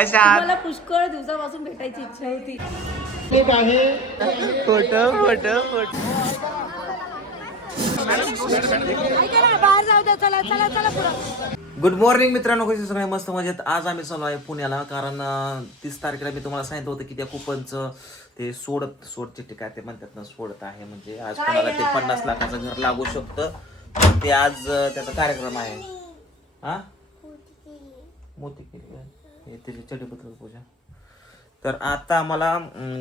कशा मला पुष्कळ दिवसापासून भेटायची इच्छा होती. Photo photo photo. बाहेर जाऊ द्या चला चला चला पुढं गुड मॉर्निंग मित्रांनो. कसे सगळे मस्त मजेत? आज आम्ही चालू आहे पुण्याला कारण तीस तारखेला मी तुम्हाला सांगितलं होतं की त्या कुपनचं ते सोडत सोड चिठ्ठी काय ते म्हणतात ना सोडत आहे म्हणजे आज कोणाला ते पन्नास लाखाचं घर लागू शकतं. पण ते आज अं, त्याचा कार्यक्रम आहे. हा? मोती केली हे त्याची चढीपत्र पूजा. तर आता आम्हाला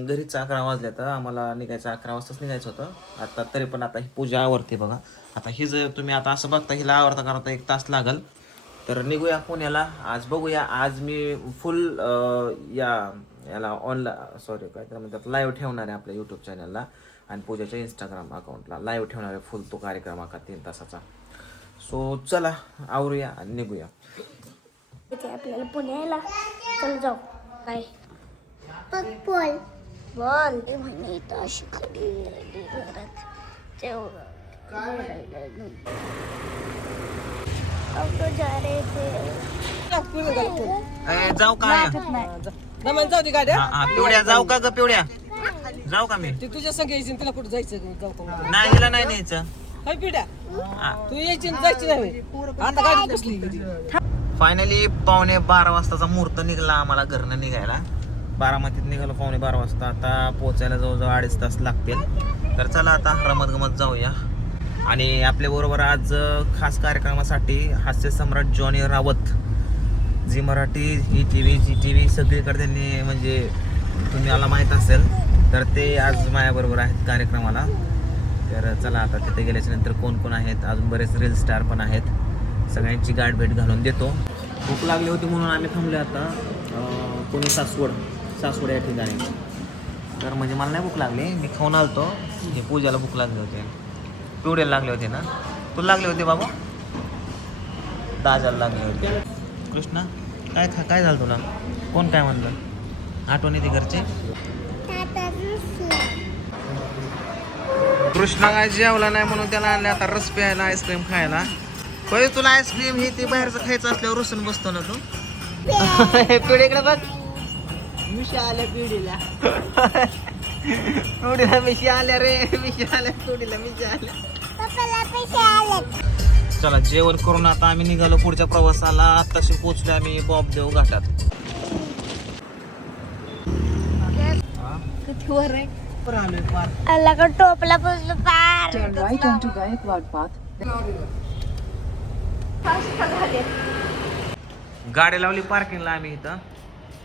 घरीच अकरा वाजल्या तर आम्हाला निघायचं अकरा वाजताच निघायचं होतं. आता तरी पण आता ही पूजा आवडते बघा. आता ही जर तुम्ही आता असं बघता हिला आवडता करता एक तास लागल. तर निघूया पुण्याला. आज बघूया. आज मी फुल या याला ऑनलाईन सॉरी काय तर म्हणतात लाईव्ह ठेवणार आहे आपल्या यूट्यूब चॅनलला आणि पूजाच्या इंस्टाग्राम अकाउंटला लाईव्ह ठेवणार आहे फुल तो कार्यक्रम अका तीन तासाचा. सो चला आवरूया आणि निघूया. इथे आपल्याला पुण्याला. चल जाऊ. काय बोल. बोल. ते म्हणे इथं अशी खडी राहिली घरात. तेवढं. अगं जा रे ते. ए, जाऊ का जाऊ. दे गाड्या. हा, हा, पिवड्या जाऊ का ग पिवड्या? जाऊ का मी? ती तुझ्या संग यायची तिला कुठं जायचं जाऊ का? नाही हिला नाही न्यायचं. हाय पिढ्या हा. तू यायची आणि जायची नाही आता गाडी बसली? ती. फायनली पावणे बारा वाजताचा मुहूर्त निघाला आम्हाला घरनं निघायला. बारामतीत निघालो पावणे बारा वाजता. आता पोचायला जवळजवळ अडीच तास लागतील. तर चला आता रमत गमत जाऊया. आणि आपल्या बरोबर आज खास कार्यक्रमासाठी हास्य सम्राट जॉनी रावत झी मराठी ही T V Zee T V सगळीकडे त्यांनी म्हणजे तुम्हाला माहीत असेल तर ते आज माझ्याबरोबर आहेत कार्यक्रमाला. तर चला आता तिथे गेल्याच्यानंतर कोण कोण आहेत? अजून बरेच रील स्टार पण आहेत. सगळ्यांची गाठ भेट घालून देतो. भूक लागली होती म्हणून आम्ही थांबले आता. कोणी सासवड सासवड या ठिकाणी. तर म्हणजे मला नाही भूक लागली. मी खाऊन आलतो. हे पूजाला भूक लागली होती. पिवड्याला लागले होते ना? तुला लागले होते बाबा? दाजाला लागले होते. कृष्णा काय खा काय झालं तुला? कोण काय म्हणलं? आठवण येते घरचे? कृष्णा काय जेवला नाही म्हणून त्याला आणले आता रस प्यायला आईस्क्रीम खायला. होय तुला आईस्क्रीम हे ते बाहेरचं खायचं असल्यावर रुसून बसतो ना तू? पिढीकडे बघ. मिशा आल्या पिढीला. पिढीला मिशी आल्या रे. मिशी आल्या पिढीला मिशी आल्या. चला जेवण करून आता आम्ही निघालो पुढच्या प्रवासाला. आताशी पोहोचलो आम्ही बॉबदेव घाटात. टोपला बसलो पार. गाडी लावली पार्किंगला आम्ही इथं.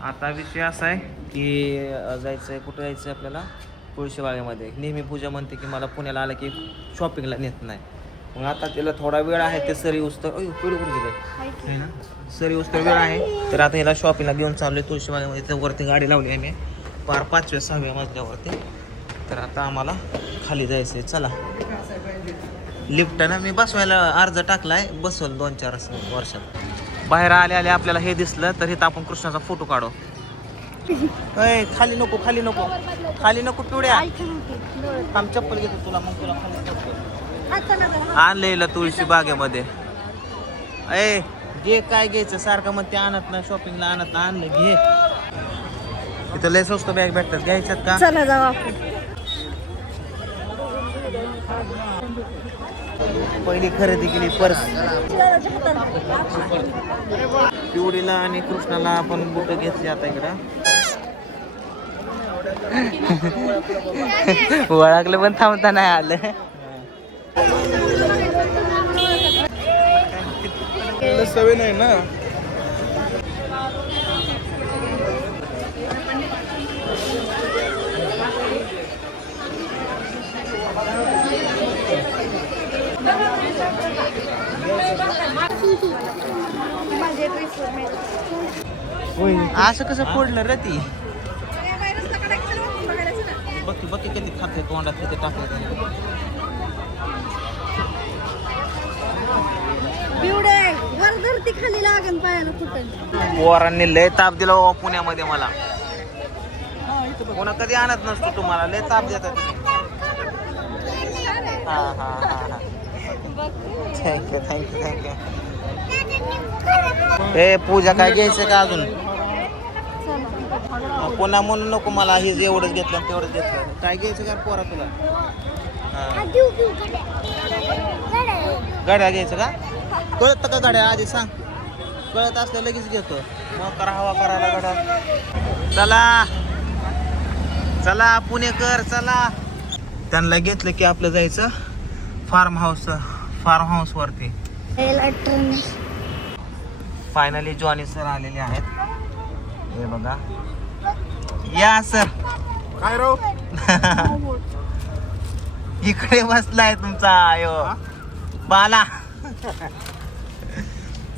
आता विषय असा आहे की जायचं आहे कुठं जायचं आहे आपल्याला तुळशीबागेमध्ये नेहमी पूजा म्हणते की मला पुण्याला आलं की शॉपिंगला नेत नाही. मग आता तिला थोडा वेळ आहे ते सरी उस्तर पिढी गेले? ना? सरी उस्तर वेळ आहे. तर आता हिला शॉपिंगला घेऊन चाललोय तुळशीबागेमध्ये वरती गाडी लावली मी. पार पाचव्या सहाव्या मजल्यावरती. तर आता आम्हाला खाली जायचं आहे चला. लिफ्ट ना मी बसवायला अर्ज टाकलाय बसवल दोन चार वर्षात. बाहेर आले आले आपल्याला हे दिसलं तर इथं आपण कृष्णाचा फोटो काढू. अय खाली नको खाली नको. खाली नको पिवड्या आम चप्पल घेतो तुला मग तुला खाली चप्पल. आणलेलं तुळशी बागेमध्ये. अय घे काय घ्यायचं? सारखं मग ते आणत ना शॉपिंगला आणत ना आणलं घे. इथं लय स्वस्त बॅग भेटतात घ्यायच्यात का? चला जाऊ आपण. पहिली खरेदी केली पर्स. पिवडीला आणि कृष्णाला आपण बुट घेतली आता इकडं. ओळखलं पण थांबता नाही आलं. सवय नाही ना. असं कसं फोडलं रे ती? बघ बघ किती खाते तोंडात किती टाकलं पोरांनी लय ताप दिला बाबा पुण्यामध्ये मला. कोणा कधी आणत नसतो तुम्हाला लय ताप देतात हा हा हा. Thank you thank you thank you ए पूजा काय घ्यायचं का अजून? पुन्हा म्हणून नको मला हे एवढंच घेतलं तेवढंच घेतलं. काय घ्यायचं का पोरा तुला? गड्या गाड्या घ्यायचं का? कळत का गाड्या? आधी सांग. कळत असल्या लगेच घेतो. मग करा हवा करायला गाड्या. चला. चला पुणेकर चला. त्यांना घेतलं की आपलं जायचं. फार्म हाऊस फार्म हाऊस वरती. फायनली जॉनी सर आलेले आहेत. हे बघा. या सर काय राव? इकडे बसलाय तुमचा आयो. बाला.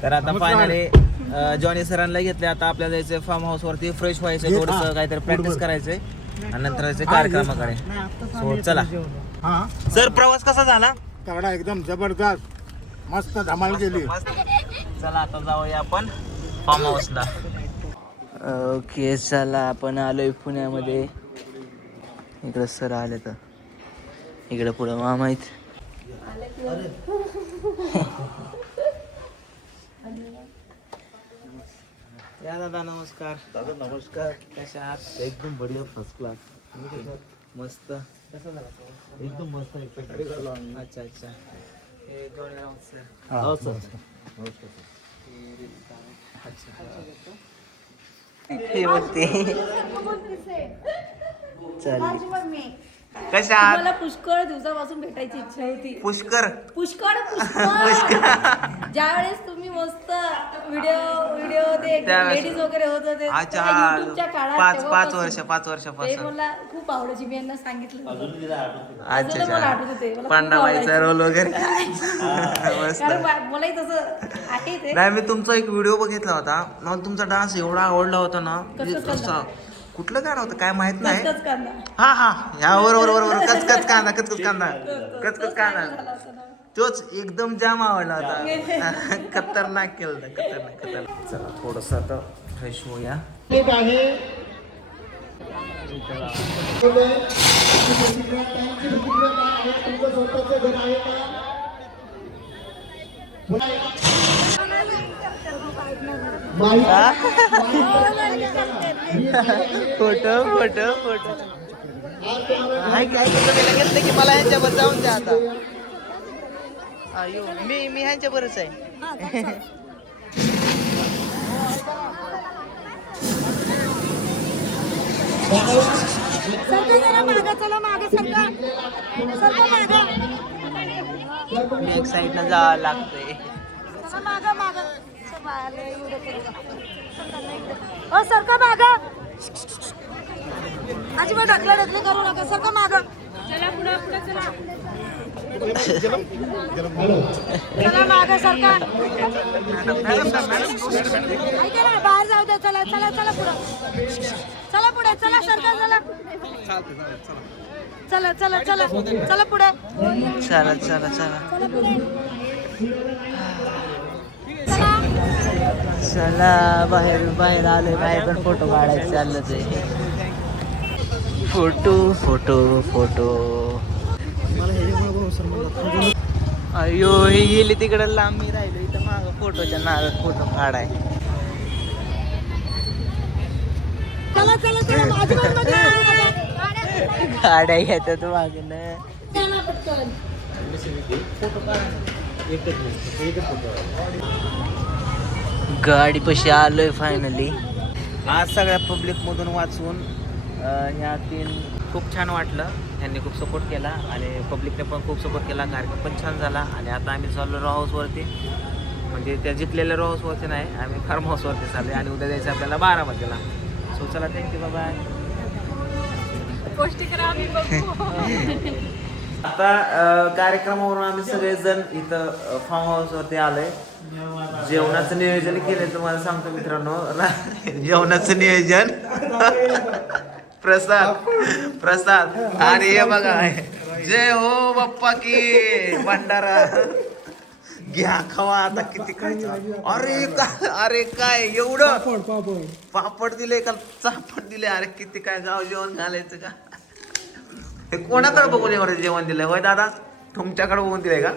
तर आता फायनली जॉनी सरांना घेतले. आता आपल्याला जायचंय फार्म हाऊस वरती फ्रेश व्हायचं थोडस काहीतरी प्रॅक्टिस करायचंय. आणि नंतर कार्यक्रमाकडे. चला. हा. सर प्रवास कसा झाला? तगडा एकदम जबरदस्त. मस्त धमाल केली. चला आता जाऊया आपण फार्म हाऊसला ओके चला आपण आलोय पुण्यामध्ये. इकडं सर आले तर इकडं पुढं मामा आहेत या दादा नमस्कार. दादा नमस्कार. कशा आहात? एकदम बढिया फर्स्ट क्लास मस्त. कसं झालं एकदम मस्त अच्छा अच्छा. हे दोन राऊंड सर हो सर हे बघते चालेल. कशा आहात मला पुष्कळ दिवसापासून भेटायची इच्छा होती पुष्कर. पुष्कळ पुष्कळ. ज्यावेळेस तुम्ही मस्त व्हिडिओ व्हिडिओ ते त्यावेळेस- लेडीज वगैरे होत होते अच्छा काळात पाच पाच तेव्हापासून. वर्ष पाच ते वर्षापासून मला खूप आवडायची मी यांना सांगितलं होतं. अच्छा. मला आठवतं ते. मला खूप पांडाबाईचा आवडायचं. रोल वगैरे. करायचा. मस्त. कारण मा- मलाही तसं आहे ते. नाही मी तुमचा एक व्हिडिओ बघितला होता. मला तुमचा डान्स एवढा आवडला होता ना. कसं म्हणजे? असा- कुठलं गाणं होतं? काय माहीत नाही. कचकच कांदा. हा हा. ह्या बरोबर बरोबर कचकच कांदा कचकच कांदा. कचकच कांदा. तोच एकदम जाम आवडला होता. खतरनाक केलं होतं खतरनाक खतरनाक. चला थोडस आता फ्रेश होऊया. Photo photo photo. घेतलं की मला ह्यांच्यावर जाऊन द्या आता. अयो मी मी ह्यांच्या बरंच आहे एक साईडनं जावं लागतंय. हो सरका माग. अजिबात ढकला ढकली करू नका. सरका माग. चला पुढे पुढे चला. चला माग सरका. ऐका ना बाहेर जाऊ द्या चला चला चला पुढे. चला पुढे चला सरका चला. चला चला चला. चला पुढे. चला चला चला. चला बाहेर बाहेर आलोय बाहेर पण फोटो काढायचं चाललं ते. फोटो फोटो फोटो अयो हे गेली तिकडे लांब मी राहिलो इथं माग फोटोच्या नादात फोटो काढाय. चला चला चला अजिबात मध्ये येऊ नका. गाड्या घेतात मागून चला पटकन गाडी पशी आलोय फायनली आज सगळ्या पब्लिक मधून वाचून ह्या तीन खूप छान वाटलं. त्यांनी खूप सपोर्ट केला आणि पब्लिकने पण खूप सपोर्ट केला. कार्यक्रम पण छान झाला आणि आता आम्ही चाललो रो हाऊसवरती म्हणजे त्या जिंकलेल्या रो हाऊसवरती नाही आम्ही फार्म हाऊसवरती चाललो आणि उद्या जायचं आपल्याला बारामतीला सो चला थँक्यू बाबा आता अ, कार्यक्रमावरून आम्ही सगळेजण इथं फार्म हाऊस वरती आलोय. जेवणाचं नियोजन केलंय तुम्हाला सांगतो मित्रांनो. रा- जेवणाचं नियोजन. प्रसाद प्रसाद. आणि हे बघा जय हो बाप्पा की भंडारा. घ्या खावा आता किती खायचं. अरे काय अरे काय एवढं. पापड दिले का? चापड दिले अरे किती काय गाव जेवण घालायचं का? हे कोणाकडे बघून एवढं जेवण दिलंय? होय दादा? तुमच्याकडे बघून दिलंय का?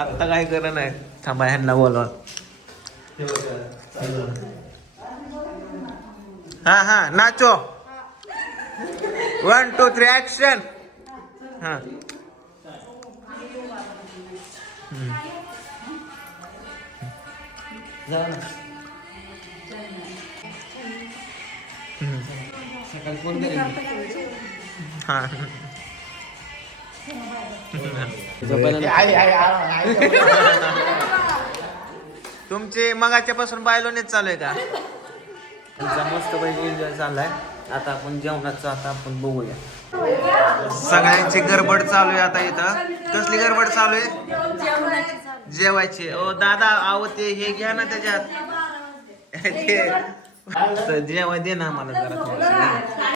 आता काय करा नाही. थांबा ह्यांना बोलवा. हा हा नाचो. वन टू थ्री ऍक्शन हा. सकाळी फोन करेन हा. तुमचे मगाच्या पासून बायलोनेच चालू आहे का? त्यांचा मस्त पैकी एन्जॉय चाललाय. आता आपण जेवणाचं आता आपण बघूया. सगळ्यांची गडबड चालू आहे आता इथं. कसली गडबड चालू आहे? जेवायची. ओ दादा आहो ते हे घ्या ना त्याच्यात. जेवाय दे ना आम्हाला जरा.